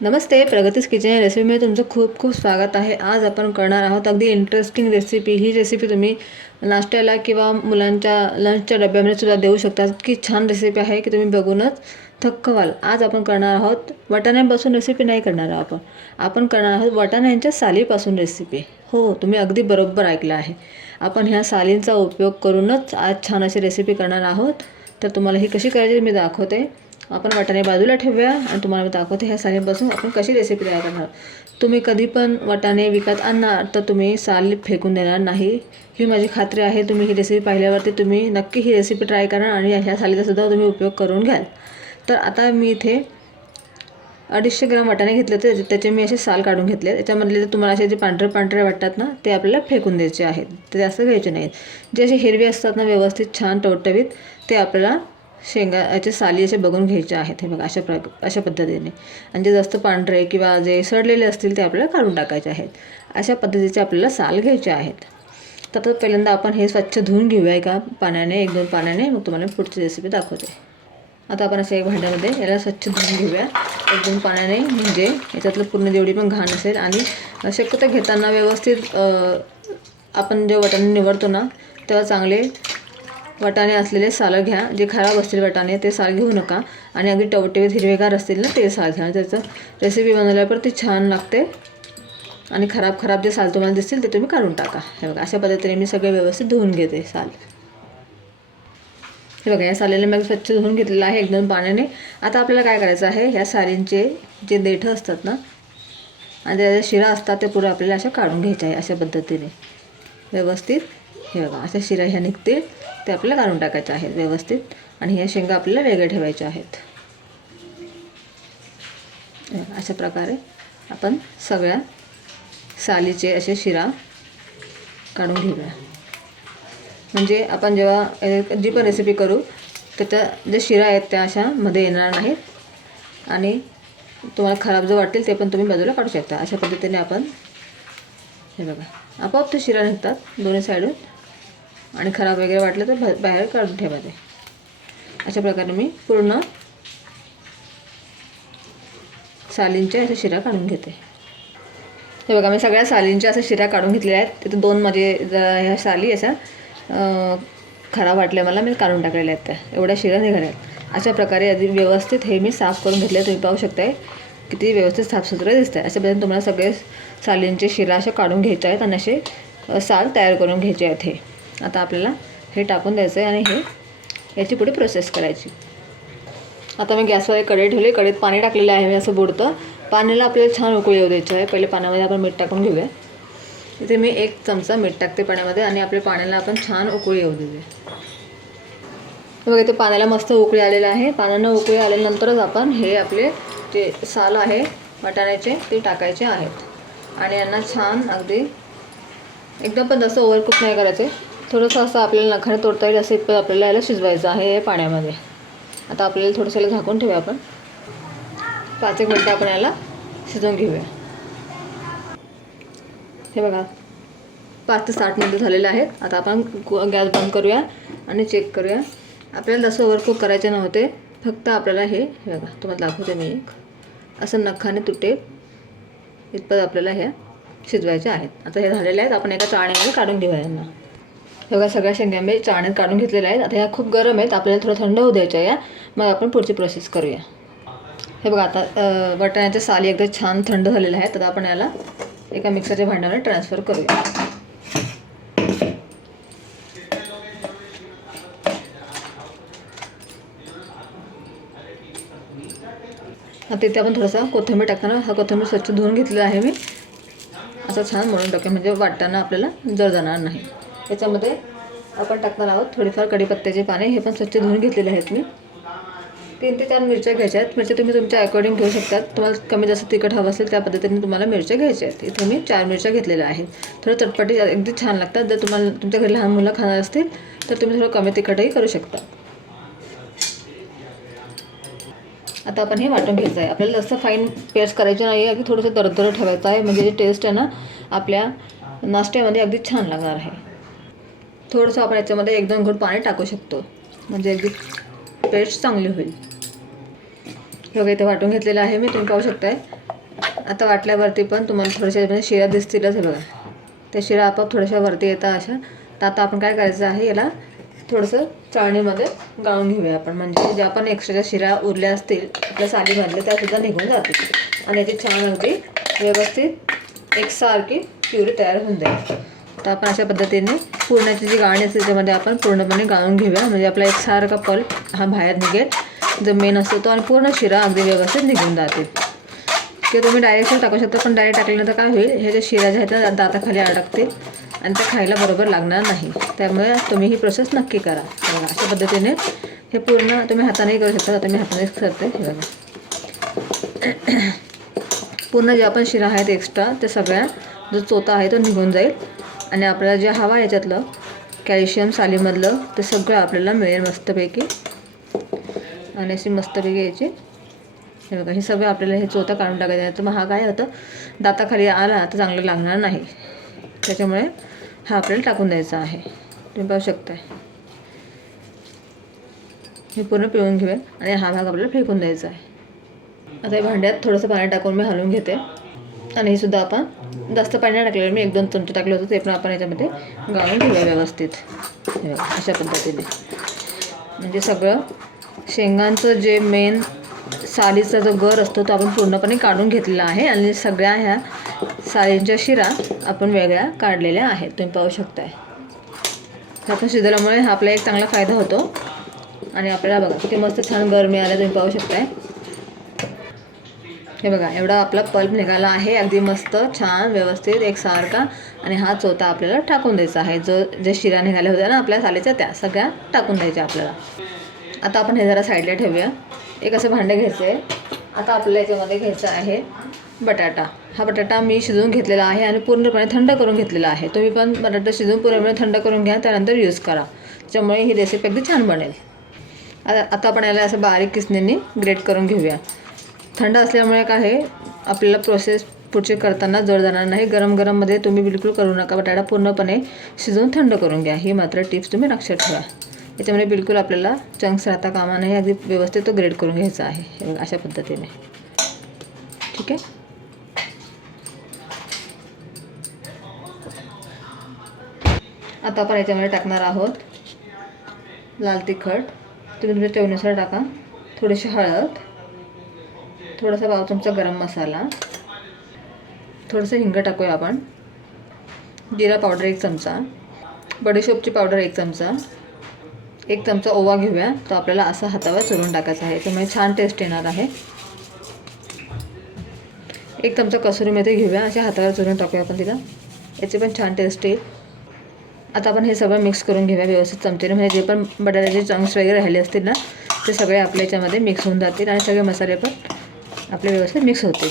नमस्ते, प्रगतीज kitchen या रेसिपीमध्ये तुमचं खूप खूप स्वागत आहे। आज आपण करणार आहोत अगदी इंटरेस्टिंग रेसिपी। ही रेसिपी तुम्ही नाश्त्याला किंवा मुलांच्या लंचच्या डब्यामध्ये सुद्धा देऊ शकता। की छान रेसिपी आहे की तुम्ही बघूनच थक्क व्हाल। आज आपण करणार आहोत वाटाण्यापासून रेसिपी नाही करणार आहोत आपण करणार आहोत वाटाण्यांच्या सालीपासून रेसिपी। हो, तुम्ही अगदी बरोबर ऐकलं आहे। आपण ह्या सालींचा उपयोग करूनच आज छान अशी रेसिपी करणार आहोत। तर तुम्हाला ही कशी करायची मी दाखवते। आपण वाटाणे बाजूला ठेवूया आणि तुम्हाला मी दाखवते ह्या सालीपासून आपण कशी रेसिपी तयार करणार। तुम्ही कधी पण वाटाणे विकत आणणार तर तुम्ही साल फेकून देणार नाही, ही माझी खात्री आहे। तुम्ही ही रेसिपी पाहिल्यावरती तुम्ही नक्की ही रेसिपी ट्राय करणार आणि ह्या सालीचा सुद्धा तुम्ही उपयोग करून घ्याल। तर आता मी इथे 250 ग्राम वाटाणे घेतले होते, त्याचे मी असे साल काढून घेतले। त्याच्यामधले तुम्हाला असे जे पांढरे पांढरे वाटतात ना ते आपल्याला फेकून द्यायचे आहेत, ते जास्त घ्यायचे नाहीत। जे असे हिरवे असतात ना व्यवस्थित छान टवटवीत ते आपल्याला शेंगाचे साली असे बघून घ्यायचे आहेत। हे बघा अशा पद्धतीने। आणि जे जास्त पांढरे किंवा जे सडलेले असतील ते आपल्याला काढून टाकायचे आहेत। अशा पद्धतीचे आपल्याला साल घ्यायचे आहेत। तर पहिल्यांदा आपण हे स्वच्छ धुवून घेऊया एका पाण्याने, 1-2 पाण्याने, मग तुम्हाला पुढची रेसिपी दाखवते। आता आपण असं एक भांड्यामध्ये याला स्वच्छ धुवून घेऊया 1-2 पाण्याने, म्हणजे याच्यातलं पूर्ण जेवढी पण घाण असेल। आणि शक्यतो घेताना व्यवस्थित आपण जे वाटाणे निवडतो ना तेव्हा चांगले वाटाणे असलेले साल घ्या। जे खराब असतील वाटाणे ते साल घेऊ नका आणि अगदी टवटवीत हिरवेगार असतील ना ते साल घ्या। त्याचं रेसिपी बनवल्यावर ती छान लागते। आणि खराब जे साल तुम्हाला दिसतील ते तुम्ही काढून टाका। हे बघा अशा पद्धतीने मी सगळे व्यवस्थित धुवून घेते साल। हे बघा या सालीला मी स्वच्छ धुवून घेतलेलं आहे 1-2 पाण्याने। आता आपल्याला काय करायचं आहे, ह्या सालींचे जे देठं असतात ना आणि ज्या शिरा असतात ते पुढे आपल्याला अशा काढून घ्यायच्या आहे अशा पद्धतीने व्यवस्थित। हे बघा अशा शिरा ह्या निघतील ते आपल्याला काढून टाकायचे आहेत व्यवस्थित। आणि ह्या शेंगा आपल्याला वेगळे ठेवायच्या आहेत। अशा प्रकारे आपण सगळ्या सालीचे असे शिरा काढून घेऊया। म्हणजे आपण जेव्हा जी पण रेसिपी करू त्याच्या जे शिरा आहेत त्या अशा मध्ये येणार नाहीत आणि तुम्हाला खराब जो वाटेल ते पण तुम्ही बाजूला काढू शकता। अशा पद्धतीने आपण हे बघा आपोआप ते शिरा निघतात दोन्ही साईडून। आणि खराब वगैरे वाटलं तर बाहेर काढून ठेवायचे। अशा प्रकारे मी पूर्ण सालींच्या अशा शिरा काढून घेते। हे बघा मी सगळ्या सालींच्या अशा शिरा काढून घेतलेल्या आहेत। तिथे 2 माझे ह्या साली अशा खराब वाटल्या मला, मी काढून टाकलेल्या आहेत। त्या एवढ्या शिरा निघाल्या आहेत। अशा प्रकारे आधी व्यवस्थित हे मी साफ करून घेतले। तुम्ही पाहू शकताय किती व्यवस्थित साफसुथरं दिसतं। अशा पद्धतीने तुम्हाला सगळे सालींचे शिरा अशा काढून घ्यायचे आहेत आणि असे साल तयार करून घ्यायचे आहेत। हे आता आपल्याला हे टाकून द्यायचं आहे आणि याची पुढे प्रोसेस करायची। आता मी गॅसवर एक कढई ठेवली, कढईत पाणी टाकलेलं आहे मी असं बुडतं। पाण्याला आपल्याला छान उकळी येऊ द्यायची आहे। पहिले पाण्यामध्ये आपण मीठ टाकून घेऊया। इथे मी 1 चमचा मीठ टाकते पाण्यामध्ये आणि आपल्या पाण्याला आपण छान उकळी येऊ देऊया। बघा इथे पाण्याला मस्त उकळी आलेलं आहे। पाण्यानं उकळी आल्यानंतरच आपण हे आपले जे साल आहे वाटाण्याचे ते टाकायचे आहेत। आणि यांना छान अगदी एकदम पण जास्त ओव्हरकुक नाही करायचे, थोडंसं असं आपल्याला नखाने तोडता येईल असं इतकं आपल्याला याला शिजवायचं आहे या पाण्यामध्ये। आता आपल्याला थोडंसं याला झाकून ठेवूया आपण 5-1 मिनटं आपण याला शिजवून घेऊया। हे बघा 5 ते 7 मिनटं झालेले आहेत। आता आपण गॅस बंद करूया आणि चेक करूया। आपल्याला जसं ओव्हरकुक करायचे नव्हते, फक्त आपल्याला हे बघा तुम्हाला दाखवते मी एक असं नखाने तुटेल इतपत आपल्याला ह्या शिजवायच्या आहेत। आता हे झालेले आहेत, आपण एका चाळणीमध्ये काढून घेऊया यांना। हे बघा सगळ्या शेंगा मी चाळणीत काढून घेतलेल्या आहेत। आता ह्या खूप गरम आहेत, आपल्याला थोडं थंड होऊ द्यायच्या या, मग आपण पुढची प्रोसेस करूया। हे बघा आता वाटाण्याच्या साली एकदम छान थंड झालेल्या आहेत। आता आपण याला एका मिक्सरच्या भांड्यावर ट्रान्सफर करूया। आता इथे आपण थोडासा कोथिंबीर टाकताना हा कोथिंबीर स्वच्छ धुवून घेतलेला आहे मी, असं छान मळून टाकूया म्हणजे वाटताना आपल्याला जर जाणार नाही। याच्यामध्ये आपण टाकणार आहोत थोडीफार कढीपत्त्याचे पाने, हे पण स्वच्छ धुवून घेतलेले आहेत मी। 3 ते 4 मिरच्या घ्यायच्या आहेत। मिरच्या तुम्ही तुमच्या अकॉर्डिंग घेऊ शकतात, तुम्हाला कमी जास्त तिखट हवं असेल त्या पद्धतीने तुम्हाला मिरच्या घ्यायच्या आहेत। इथे मी 4 मिरच्या घेतलेल्या आहेत। थोडं चटपटी अगदी छान लागतात। जर तुम्हाला तुमच्या घरी लहान मुलं खाणार असतील तर तुम्ही थोडं कमी तिखटही करू शकता। आता आपण हे वाटून घ्यायचं आहे। आपल्याला जास्त फाईन पेस्ट करायची नाही आहे, अगदी थोडंसं दरदर ठेवायचं आहे, म्हणजे जे टेस्ट आहे ना आपल्या नाश्त्यामध्ये अगदी छान लागणार आहे। थोडंसं आपण याच्यामध्ये 1-2 घोट पाणी टाकू शकतो, म्हणजे अगदी पेस्ट चांगली होईल। हे बघा इथे वाटून घेतलेलं आहे मी, तुम्ही पाहू शकताय आता वाटल्यावरती पण तुम्हाला थोड्याशा म्हणजे शिरा दिसतीलच हे बघा. त्या शिरा आपोआप थोड्याशा वरती येतात अशा. तर आता आपण काय करायचं आहे, याला थोडंसं चाळणीमध्ये गाळून घेऊया आपण. म्हणजे ज्या पण एक्स्ट्राच्या शिरा उरल्या असतील आपल्या सालीमधले त्यासुद्धा निघून जातील आणि याची छान अगदी व्यवस्थित एकसारखी प्युरी तयार होऊन जाईल. तर आपण अशा पद्धतीने पुरणाची जी गाळणी असते त्याच्यामध्ये आपण पूर्णपणे गाळून घेऊया. म्हणजे आपला एकसारखा पल्प हा बाहेर निघेल, जो मेन असतो तो, आणि पूर्ण शिरा अगदी व्यवस्थित निघून जातील. किंवा तुम्ही डायरेक्ट टाकू शकता, पण डायरेक्ट टाकल्यानंतर काय होईल, हे जे शिरा जे आहेत ना दाताखाली अडकतील आणि ते खायला बरोबर लागणार नाही. त्यामुळे तुम्ही ही प्रोसेस नक्की करा. बघा अशा पद्धतीने हे पूर्ण तुम्ही हातानेही करू शकता. आता मी हातानेच करते. हे बघा पूर्ण जे आपण शिरा आहेत एक्स्ट्रा ते सगळ्या जो चोथा आहे तो निघून जाईल आणि आपल्याला जे हवा याच्यातलं कॅल्शियम सालीमधलं ते सगळं आपल्याला मिळेल मस्तपैकी. आणि अशी मस्तपैकी यायची हे बघा, हे सगळं आपल्याला हे चोथा काढून टाकायचं आहे. तर मग हा काय होतं, दाताखाली आला तर चांगलं लागणार नाही. त्याच्यामुळे हा आपल्याला टाकून द्यायचा आहे. तुम्ही पाहू शकता हे पूर्ण पिळून घेऊया आणि हा भाग आपल्याला फेकून द्यायचा आहे. आता या भांड्यात थोडंसं पाणी टाकून मी हलवून घेते. आणि हे सुद्धा आपण जास्त पाणी नाही टाकलेलं, मी 1-2 चमचे टाकलं होतं, ते पण आपण याच्यामध्ये गाळून घेऊया व्यवस्थित. हे बघा अशा पद्धतीने. म्हणजे सगळं शेंगांचं जे मेन सालीचा जो गर असतो तो आपण पूर्णपणे काढून घेतलेला आहे आणि सगळ्या ह्या सालींच्या शिरा आपण वेगळ्या काढलेल्या आहेत. तुम्ही पाहू शकताय. आपण शिजवल्यामुळे हा आपला एक चांगला फायदा होतो आणि आपल्याला बघा किती मस्त छान गर मिळाला, तुम्ही पाहू शकताय. हे बघा एवढा आपला पल्प निघाला आहे, अगदी मस्त छान व्यवस्थित एकसारखा. आणि हा चोथा आपल्याला टाकून द्यायचा आहे. जे शिरा निघाल्या होत्या ना आपल्या सालीच्या त्या सगळ्या टाकून द्यायच्या आपल्याला. आता आपण हे जरा साईडला ठेवूया. एक असं भांडं घ्यायचं आहे. आता आपल्याला याच्यामध्ये घ्यायचा आहे बटाटा. हा बटाटा मी शिजवून घेतलेला आहे आणि पूर्णपणे थंड करून घेतलेला आहे. तुम्ही पण बटाटा शिजवून पूर्णपणे थंड करून घ्या, त्यानंतर यूज करा. त्याच्यामुळे ही रेसिपी अगदी छान बनेल. आता आपण याला असं बारीक किसणीने ग्रेट करून घेऊया. थंड असल्यामुळे काय आहे, आपल्याला प्रोसेस पुढचे करताना जड जाणार नाही. गरम गरममध्ये तुम्ही बिलकुल करू नका. बटाटा पूर्णपणे शिजवून थंड करून घ्या. ही मात्र टिप्स तुम्ही लक्षात ठेवा. याच्यामध्ये बिलकुल आपल्याला चंक्स राहता कामा नाही. अगदी व्यवस्थित तो ग्रेट करून घ्यायचा आहे अशा पद्धतीने. ठीक आहे. आता आपण याच्यामध्ये टाकणार आहोत लाल तिखट. तुम्ही तुमच्या चवीनुसार टाका. थोडीशी हळद, थोडासा पाव चमचा गरम मसाला, थोडंसं हिंग टाकूया आपण, जिरा पावडर 1 चमचा, बडीशोपची पावडर 1 चमचा, 1 चमचा ओवा घेऊया. तो आपल्याला असा हातावर चुरून टाकायचा आहे, त्यामुळे छान टेस्ट येणार आहे. 1 चमचा कसुरी मेथी घेऊया, अशा हातावर चुरून टाकूया आपण तिला, याची पण छान टेस्ट येईल. आता आपण हे सगळं मिक्स करून घेऊया व्यवस्थित चमचेने. म्हणजे जे पण बटाट्याचे चंक्स वगैरे राहिले असतील ना ते सगळे आपल्या याच्यामध्ये मिक्स होऊन जातील आणि सगळे मसाले पण आपले व्यवस्थित मिक्स होतील.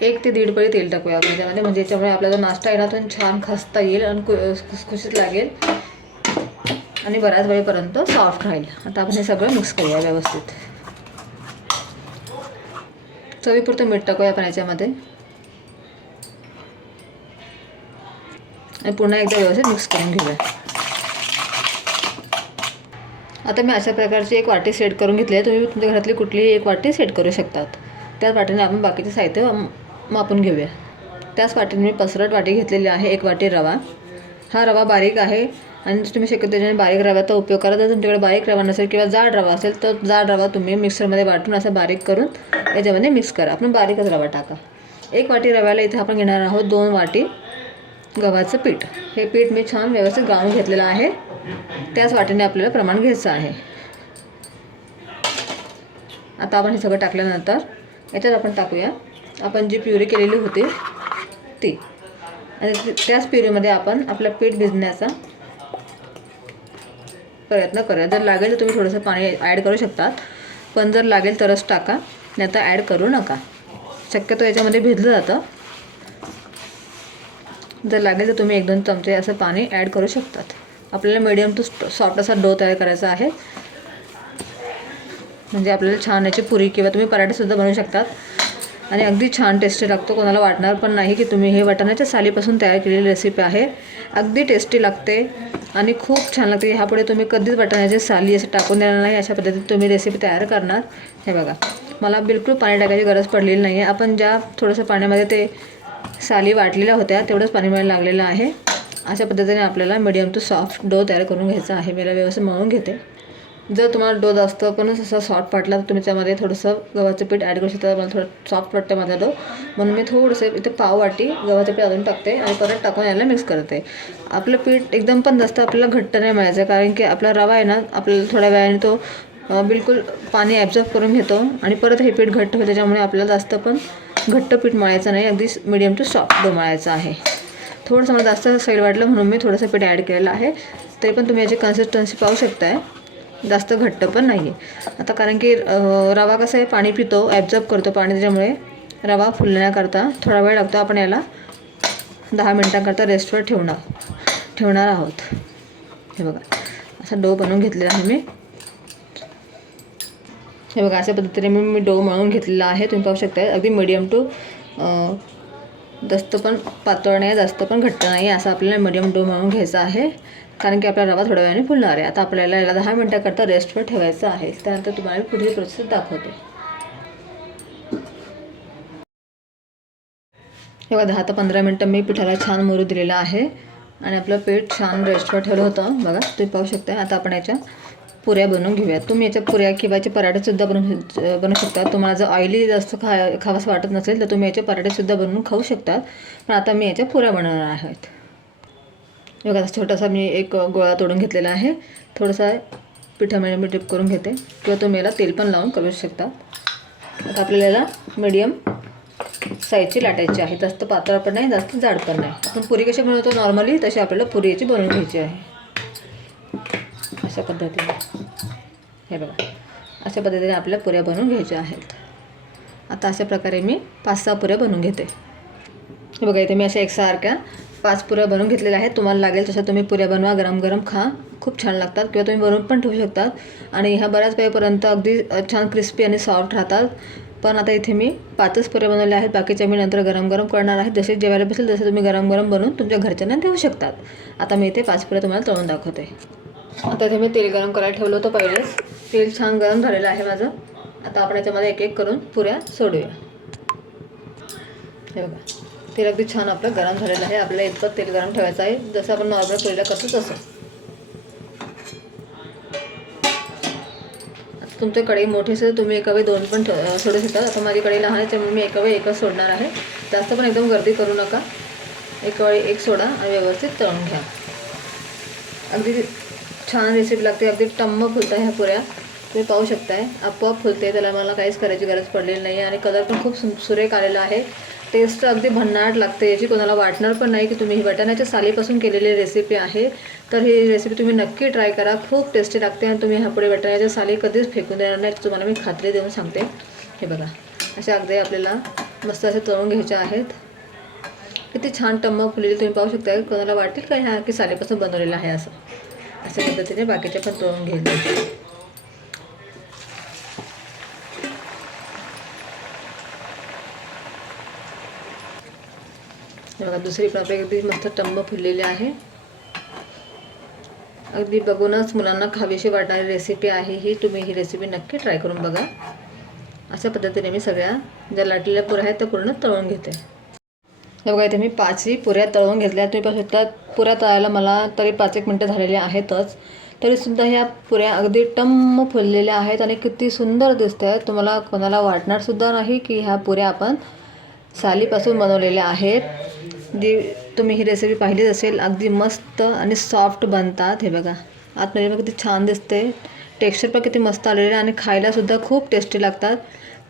1 ते 1.5 पळी तेल टाकूया आपण त्याच्यामध्ये. म्हणजे याच्यामुळे आपला जो नाश्ता आहे ना तो छान खस्ता येईल आणि खुसखुशीत लागेल आणि बऱ्याच वेळेपर्यंत सॉफ्ट राहील. आता आपण हे सगळं मिक्स करूया व्यवस्थित. चवीपुरतं मीठ टाकूया आपण याच्यामध्ये आणि पुन्हा एकदा व्यवस्थित मिक्स करून घेऊया. आता मी अशा प्रकारची एक वाटी सेट करून घेतली आहे. तुम्ही तुमच्या घरातली कुठलीही एक वाटी सेट करू शकतात. त्याच वाटीने आपण बाकीचे साहित्य मापून घेऊया. त्याच वाटीने मी पसरट वाटी घेतलेली आहे. 1 वाटी रवा. हा रवा बारीक आहे आणि तुम्ही शक्यतो त्याच्याने बारीक रव्याचा उपयोग करा. जर तुमच्याकडे बारीक रवा नसेल किंवा जाड रवा असेल तर जाड रवा तुम्ही मिक्सरमध्ये वाटून असा बारीक करून याच्यामध्ये मिक्स करा. आपण बारीकच रवा टाका. 1 वाटी रव्याला इथे आपण घेणार आहोत 2 वाटी गव्हाचं पीठ. हे पीठ मी छान व्यवस्थित गाळून घेतलेलं आहे. त्याच वाटीने आपल्याला प्रमाण घ्यायचं आहे. आता आपण हे सगळं टाकल्यानंतर याच्यात आपण टाकूया आपण जी प्युरी केलेली होती ती. आणि त्याच प्युरीमध्ये आपण आपलं पीठ भिजण्याचा प्रयत्न करूया. जर लागेल तर तुम्ही थोडंसं पाणी ॲड करू शकतात, पण जर लागेल तरच टाका, नाही तर ॲड करू नका. शक्यतो याच्यामध्ये भिजलं जातं. जर लागेल तर तुम्ही 1-2 चमचे असं पाणी ॲड करू शकतात. आपल्याला मीडियम टू सॉफ्ट असा डो तयार करायचा आहे. म्हणजे आपल्याला छान याची पुरी किंवा तुम्ही पराठेसुद्धा बनवू शकतात. आणि अगदी छान टेस्टी लागतो. कोणाला वाटणार पण नाही की तुम्ही हे वाटाण्याच्या सालीपासून तयार केलेली रेसिपी आहे. अगदी टेस्टी लागते आणि खूप छान लागते. ह्यापुढे तुम्ही कधीच वाटाण्याची साली असं टाकून देणार नाही. अशा पद्धतीने तुम्ही रेसिपी तयार करणार. हे बघा, मला बिलकुल पाणी टाकायची गरज पडलेली नाही आहे. आपण ज्या थोडंसं पाण्यामध्ये ते साली वाटलेल्या होत्या तेवढंच पाणी मिळायला लागलेलं आहे. अशा पद्धतीने आपल्याला मीडियम टू सॉफ्ट डो तयार करून घ्यायचा आहे. मी व्यवस्थित मळून घेते. जर तुम्हाला डो जास्त पण असा सॉफ्ट वाटला तर तुम्ही त्यामध्ये थोडंसं गव्हाचं पीठ ॲड करू शकता. मला थोडं सॉफ्ट वाटतं माझा डो, म्हणून मी थोडंसं इथे पाव वाटी गव्हाचं पीठ अजून टाकते आणि परत टाकून याला मिक्स करते. आपलं पीठ एकदम पण जास्त आपल्याला घट्ट नाही मळायचं, कारण की आपला रवा आहे ना, आपल्याला थोड्या वेळाने तो बिलकुल पाणी ॲब्झॉर्ब करून घेतो आणि परत हे पीठ घट्ट होतं. त्याच्यामुळे आपल्याला जास्त पण घट्ट पीठ मळायचं नाही, अगदी मीडियम टू सॉफ्ट डो मळायचा आहे. थोडंसं मला जास्त सैल वाटलं म्हणून मी थोडंसं पीठ ॲड केलेलं आहे. तरी पण तुम्ही याची कन्सिस्टन्सी पाहू शकताय, जास्त घट्ट पण नाही आहे. आता कारण की रवा कसा आहे, पाणी पितो, ॲब्झॉर्ब करतो पाणी, त्याच्यामुळे रवा फुलण्याकरता थोडा वेळ लागतो. आपण याला 10 मिनटांकरता रेस्टवर ठेवणार आहोत. हे बघा, असा डो बनवून घेतलेला आहे मी. हे बघा, अशा पद्धतीने मी डो मळून घेतलेला आहे. तुम्ही पाहू शकता, अगदी मीडियम टू जास्त पण पातळ नाही, जास्त पण घट्ट नाही, असं आपल्याला मीडियम डो मळून घ्यायचा आहे. कारण की आपला रवा थोड्या वेळाने फुलणार आहे. आता आपल्याला याला 10 मिनटाकरता रेस्टवर ठेवायचं आहे. त्यानंतर तुम्हाला पुढील प्रोसेस दाखवते. हे बघा, 10 ते 15 मिनटं मी पिठाला छान मुरू दिलेला आहे आणि आपलं पीठ छान रेस्टवर ठेवलं होतं. बघा, तुम्ही पाहू शकता. आता आपण याच्या पुऱ्या बनवून घेऊयात. तुम्ही याच्या पुऱ्या किंवा याचे पराठेसुद्धा बनवू शकता. तुम्हाला जर ऑइली जास्त खावंसं वाटत नसेल तर तुम्ही याचे पराठेसुद्धा बनवून खाऊ शकतात. पण आता मी याच्या पुऱ्या बनवणार आहेत. बघा, छोटासा मी एक गोळा तोडून घेतलेला आहे. थोडासा पिठामध्ये मी डिप करून घेते, किंवा तुम्ही याला तेल पण लावून करू शकता. आता आपल्याला याला मीडियम साईजची लाटायची आहे, जास्त पातळ पण नाही, जास्त जाड पण नाही. आपण पुरी कशी बनवतो नॉर्मली, तशी आपल्याला पुरी याची बनवून घ्यायची आहे. अशा पद्धतीने हे बघा, अशा पद्धतीने आपल्याला पुऱ्या बनवून घ्यायच्या आहेत. आता अशा प्रकारे मी 5-6 पुऱ्या बनवून घेते. हे बघा, इथे मी अशा एकसारख्या 5 पुऱ्या बनवून घेतलेल्या आहेत. तुम्हाला लागेल तशा तुम्ही पुऱ्या बनवा, गरम गरम खा, खूप छान लागतात. किंवा तुम्ही बनवून पण ठेवू शकतात आणि ह्या बऱ्याच वेळेपर्यंत अगदी छान क्रिस्पी आणि सॉफ्ट राहतात. पण आता इथे मी 5च पुऱ्या बनवल्या आहेत, बाकीच्या मी नंतर गरम गरम करणार आहे. जसे जेवायला बसेल तसे तुम्ही गरम गरम बनवून तुमच्या घरच्यांना देऊ शकतात. आता मी इथे 5 पुऱ्या तुम्हाला तळून दाखवते. आता इथे मी तेल गरम करायला ठेवलं होतं पहिलेच. तेल छान गरम झालेलं आहे माझं. आता आपण याच्यामध्ये एक एक करून पुऱ्या सोडूया. हे बघा, तेल अगदी छान आपलं गरम झालेलं आहे. आपल्याला इतकं तेल गरम ठेवायचं आहे, जसं आपण नॉर्मल पुरीला करतो तसं. आता तुमच्या कढई मोठी असेल तुम्ही एका वेळी 2 पण सोडू शकता. आता माझी कढई लहान आहे त्यामुळे मी एका वेळी एकच सोडणार आहे. जास्त पण एकदम गर्दी करू नका. एका वेळी एक सोडा आणि व्यवस्थित तळून घ्या. अगदी छान रेसिपी लागते. अगदी टम्म फुलत आहे ह्या पुऱ्या, तुम्ही पाहू शकताय. आपोआप फुलते, त्याला मला काहीच करायची गरज पडलेली नाही आहे. आणि कलर पण खूप सुरेख आलेला आहे. टेस्ट अगदी भन्नाट लागते याची. कोणाला वाटणार पण नाही की तुम्ही ही वाटाण्याच्या सालीपासून केलेली रेसिपी आहे. तर ही रेसिपी तुम्ही नक्की ट्राय करा, खूप टेस्टी लागते. आणि तुम्ही ह्यापुढे वाटाण्याच्या साली कधीच फेकून देणार नाही, तुम्हाला मी खात्री देऊन सांगते. हे बघा, अशा अगदी आपल्याला मस्त असे तळून घ्यायचे आहेत. किती छान टम्म फुललेली तुम्ही पाहू शकता. कोणाला वाटेल का ह्या की सालीपासून बनवलेलं आहे असं. अशा पद्धतीने बाकीच्या पण तळून घ्यायचे. बघा, दुसरी पण आपली अगदी मस्त टम्म फुललेली आहे. अगदी बघूनच मुलांना खावीशी वाटणारी रेसिपी आहे ही. तुम्ही ही रेसिपी नक्की ट्राय करून बघा. अशा पद्धतीने मी सगळ्या ज्या लाटलेल्या पुऱ्या आहेत त्या पूर्ण तळून घेते. हे बघा, इथे मी 5ही पुऱ्या तळून घेतल्या. तुम्ही पाहू शकता, पुऱ्या तळायला मला तरी 5-1 मिनटं झालेली आहेतच. तरीसुद्धा ह्या पुऱ्या अगदी टम्म फुललेल्या आहेत आणि किती सुंदर दिसत आहेत. तुम्हाला कोणाला वाटणारसुद्धा नाही की ह्या पुऱ्या आपण सालीपासून बनवलेल्या आहेत. तुम्ही ही रेसिपी पाहिलीच असेल. अगदी मस्त आणि सॉफ्ट बनतात. हे बघा, आतमध्ये बघा किती छान दिसते. टेक्स्चर पण किती मस्त आलेलं आहे आणि खायलासुद्धा खूप टेस्टी लागतात.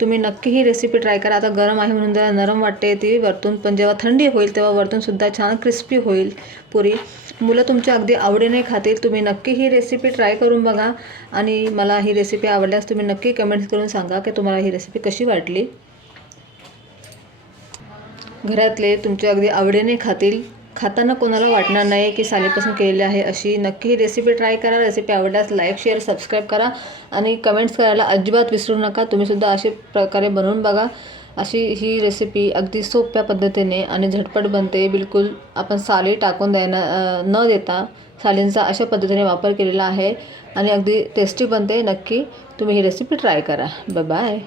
तुम्ही नक्की ही रेसिपी ट्राय करा. आता गरम आहे म्हणून जरा नरम वाटते ती वरतून, पण जेव्हा थंडी होईल तेव्हा वरतूनसुद्धा छान क्रिस्पी होईल पुरी. मुलं तुमच्या अगदी आवडीने खातील. तुम्ही नक्की ही रेसिपी ट्राय करून बघा आणि मला ही रेसिपी आवडल्यास तुम्ही नक्की कमेंट्स करून सांगा की तुम्हाला ही रेसिपी कशी वाटली. घरातले तुमच्या अगदी आवडीने खातील. खाताना कोणाला वाटणार नाही की सालीपासून केलेली आहे अशी. नक्की ही रेसिपी ट्राय करा. रेसिपी आवडल्यास लाईक, शेअर, सबस्क्राईब करा आणि कमेंट्स करायला अजिबात विसरू नका. तुम्हीसुद्धा अशा प्रकारे बनवून बघा. अशी ही रेसिपी अगदी सोप्या पद्धतीने आणि झटपट बनते. बिलकुल आपण साली टाकून न देता सालींचा अशा पद्धतीने वापर केलेला आहे आणि अगदी टेस्टी बनते. नक्की तुम्ही ही रेसिपी ट्राय करा. Bye bye.